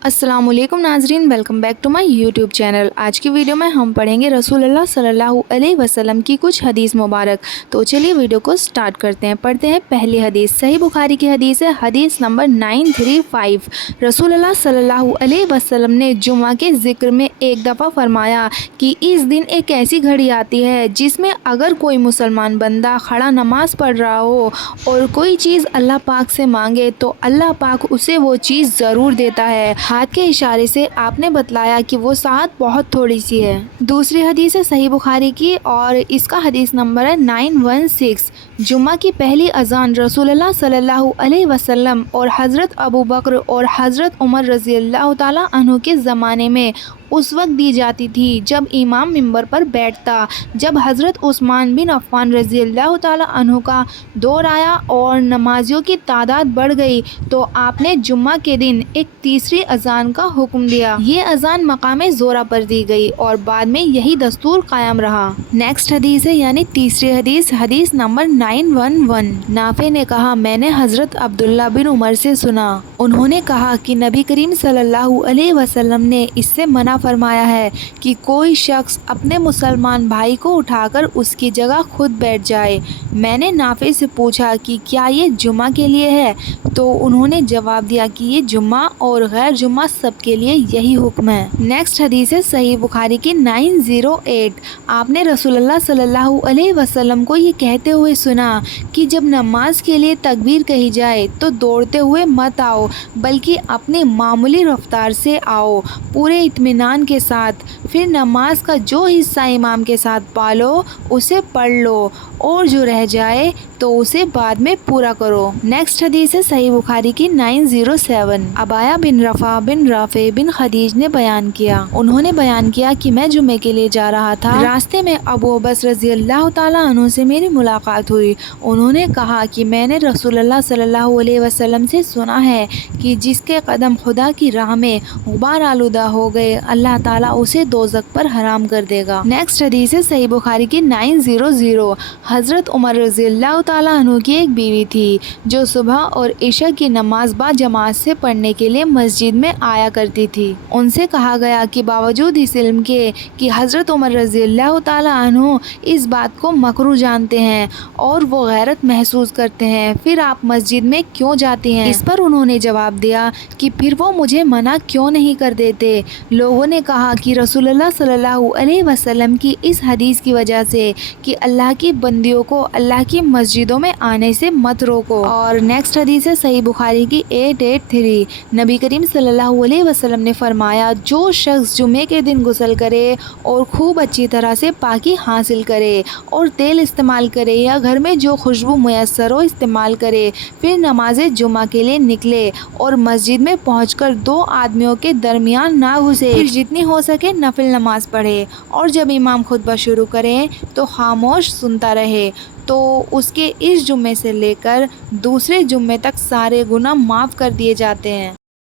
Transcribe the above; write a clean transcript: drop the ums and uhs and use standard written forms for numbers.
अस्सलाम वालेकुम नाजरीन, welcome back to my YouTube channel. आज की वीडियो में हम पढ़ेंगे रसूलुल्लाह सल्लल्लाहु अलैहि वसल्लम की कुछ हदीस मुबारक। तो चलिए वीडियो को स्टार्ट करते हैं। पढ़ते हैं पहली हदीस। सही बुखारी की हदीस है, हदीस नंबर 935। रसूलुल्लाह सल्लल्लाहु अलैहि वसल्लम ने जुमा के ज़िक्र में एक दफ़ा फरमाया कि इस दिन एक ऐसी घड़ी आती है जिसमें अगर कोई मुसलमान बंदा खड़ा नमाज पढ़ रहा हो और कोई चीज़ अल्लाह पाक से मांगे तो अल्लाह पाक उसे वो चीज़ ज़रूर देता है। हाथ के इशारे से आपने बतलाया कि वो साथ बहुत थोड़ी सी है। दूसरी हदीस है सही बुखारी की और इसका हदीस नंबर है 916। जुम्मा की पहली अजान रसूलुल्लाह सल्लल्लाहु अलैहि वसल्लम और हज़रत अबू बकर और हज़रत उमर रज़ी अल्लाह ताला अन्हु के ज़माने में उस वक्त दी जाती थी जब इमाम मिंबर पर बैठता। जब हज़रत उस्मान बिन अफ़्फ़ान रज़ी अल्लाह ताला अन्हु का दौर आया और नमाजियों की तादाद बढ़ गई तो आपने जुम्मा के दिन एक तीसरी अजान का हुक्म दिया। ये अजान मकामे ज़ोरा पर दी गई और बाद में यही दस्तूर कायम रहा। नेक्स्ट हदीस है यानी तीसरी हदीस, हदीस नंबर 911। नाफे ने कहा, मैंने हज़रत अब्दुल्ला बिन उमर से सुना, उन्होंने कहा कि नबी करीम सल्लल्लाहु अलैहि वसल्लम ने इससे मना फरमाया है कि कोई शख्स अपने मुसलमान भाई को उठाकर उसकी जगह खुद बैठ जाए। मैंने नाफे से पूछा कि क्या ये जुम्मा के लिए है, तो उन्होंने जवाब दिया कि ये जुम्मा और गैर जुम्मा सब के लिए यही हुक्म है। नेक्स्ट हदीस है सही बुखारी की 908। आपने रसूलुल्लाह सल्लल्लाहु अलैहि वसल्लम को ये कहते हुए सुना कि जब नमाज के लिए तकबीर कही जाए तो दौड़ते हुए मत आओ बल्कि अपनी मामूली रफ्तार से आओ पूरे इत्मीनान के साथ। फिर नमाज का जो हिस्सा इमाम के साथ पालो उसे पढ़ लो और जो रह जाए तो उसे बाद में पूरा करो। नेक्स्ट हदीस है सही बुखारी की 907। अबाया बिन रफ़ा बिन राफे बिन खदीज ने बयान किया, उन्होंने बयान किया कि मैं जुमे के लिए जा रहा था। रास्ते में अबू बकर रज़ी अल्लाह ताला अन्हु से मेरी मुलाकात हुई। उन्होंने कहा कि मैंने रसूलुल्लाह सल्लल्लाहु अलैहि वसल्लम से सुना है कि जिसके कदम खुदा की राह में गुबार आलूदा हो गए अल्लाह ताला उसे दोज़ख पर हराम कर देगा। नेक्स्ट हदीस है सही बुखारी की 900। हज़रत उमर रज़ी अल्लाह ताला अन्हु की एक बीवी थी जो सुबह और इशा की नमाज बा जमात से पढ़ने के लिए मस्जिद में आया करती थी। उनसे कहा गया कि बावजूद इस इल्म के कि हज़रत उमर रज़ी अल्लाह ताला अन्हु इस बात को मकरूह जानते हैं और वो गैरत महसूस करते हैं, फिर आप मस्जिद में क्यों जाती हैं? इस पर उन्होंने जवाब दिया कि फिर वो मुझे मना क्यों नहीं कर देते। लोगों ने कहा कि रसूलुल्लाह सल्लल्लाहु अलैहि वसल्लम की इस हदीस की वजह से कि अल्लाह की बंदियों को अल्लाह की मस्जिदों में आने से मत रोको। और नेक्स्ट हदीस है सही बुखारी की 883। नबी करीम सल्लल्लाहु अलैहि वसल्लम ने फरमाया, जो शख्स जुमे के दिन गुस्ल करे और खूब अच्छी तरह से पाकी हासिल करे और तेल इस्तेमाल करे या घर में जो खुशबू मुयस्सर हो इस्तेमाल करे, फिर नमाज जुमा के लिए निकले और मस्जिद में पहुंचकर दो आदमियों के दरमियान ना घुसे, फिर जितनी हो सके नफिल नमाज पढ़े और जब इमाम खुतबा शुरू करे तो खामोश सुनता रहे, तो उसके इस जुम्मे से लेकर दूसरे जुम्मे तक सारे गुनाह माफ़ कर दिए जाते हैं।